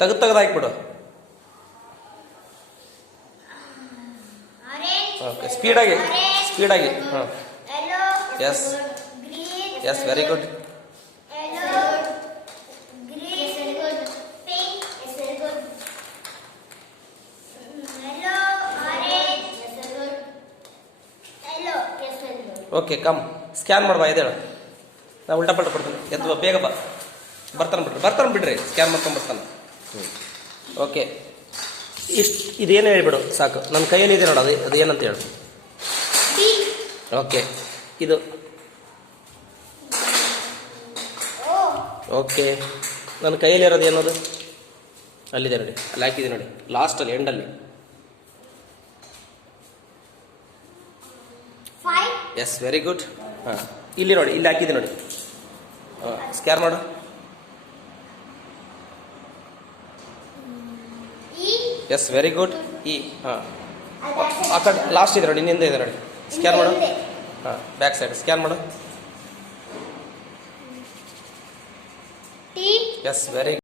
ತೆಗೆದು ಹಾಕ್ಬಿಡು. ಓಕೆ, ಸ್ಪೀಡಾಗಿ ಹಾಂ. Yes yes, very good. Okay, come scan ಮಾಡುವ. ಎದ್ದೇಳು, ನಾ ಉಲ್ಟಾ ಪಲ್ಟ ಕೊಡ್ತೀನಿ. ಎದ್ದು ಬೇಗ ಬಾ. ಬರ್ತಾನೆ ಬಿಡ್ರಿ, ಸ್ಕ್ಯಾನ್ ಮಾಡ್ಕೊಂಡು ಬರ್ತಾನೆ. ಓಕೆ, ಇದೇನು ಹೇಳ್ಬಿಡು ಸಾಕು. ನನ್ನ ಕೈಯಲ್ಲಿ ಇದೆ ನೋಡು, ಅದು ಏನಂತ ಹೇಳು. ಓಕೆ, ಇದು ಓಕೆ. ನನ್ನ ಕೈಯಲ್ಲಿ ಇರೋದು ಏನದು? ಅಲ್ಲಿದೆ ನೋಡಿ, ಅಲ್ಲಿ ಹಾಕಿದೆ ನೋಡಿ, ಲಾಸ್ಟಲ್ಲಿ ಎಂಡಲ್ಲಿ. S, very good. ಹಾಂ, ಇಲ್ಲಿ ನೋಡಿ, ಇಲ್ಲಿ ಹಾಕಿದೆ ನೋಡಿ. ಸ್ಕ್ಯಾನ್ ಮಾಡು. Yes, very good. ಹಾಂ, ಆ ಕಡೆ ಲಾಸ್ಟ್ ಇದೆ ನೋಡಿ, ಇನ್ನಿಂದ ಇದೆ ನೋಡಿ. ಸ್ಕ್ಯಾನ್ ಮಾಡು. ಹಾಂ, ಬ್ಯಾಕ್ ಸೈಡ್ ಸ್ಕ್ಯಾನ್ ಮಾಡು. Yes, very